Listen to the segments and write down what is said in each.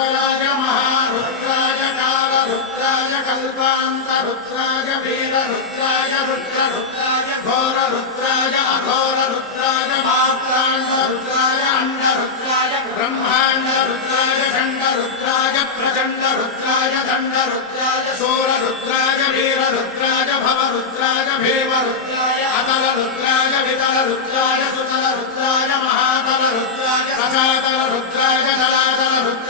सर्वराज महारुद्राय कालरुद्राय कल्पान्तरुद्राय वीररुद्राय रुद्ररुद्राय घोररुद्राय अघोररुद्राय मात्राण्डरुद्राय अण्डरुद्राय ब्रह्माण्डरुद्राय खण्डरुद्राय प्रचण्डरुद्राय दण्डरुद्राय सूररुद्राय वीररुद्राय भवरुद्राय भीमरुद्राय अतलरुद्राय वितलरुद्राय सुतलरुद्राय महातलरुद्राय सचातलरुद्राय जलातलरुद्राय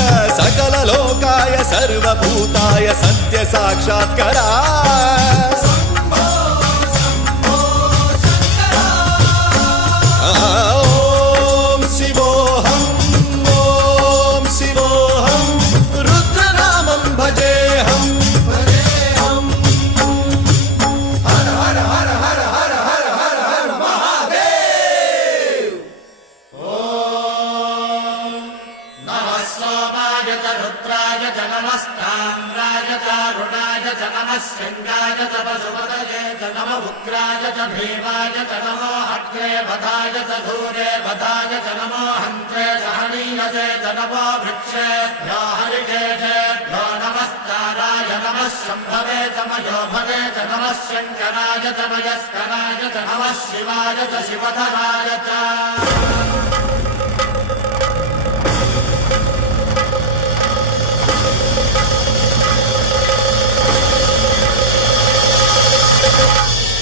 सर्वभूताय सत्यसाक्षात्करा सोमाय च रुद्राय च नमस्ताम्राय च रुणाय च नमः शृङ्गाय च पशुपतये च नम उग्राय च भीमाय च नमो अग्रे वधाय च धूरे वधाय च नमो हन्त्रे च हनीयसे च नमो वृक्षेभ्यो हरिकेशेभ्यो नमस्काराय नमः शम्भवे च मयो भवे च नमः शङ्कराय च मयस्कराय च नमः शिवाय च शिवधराय च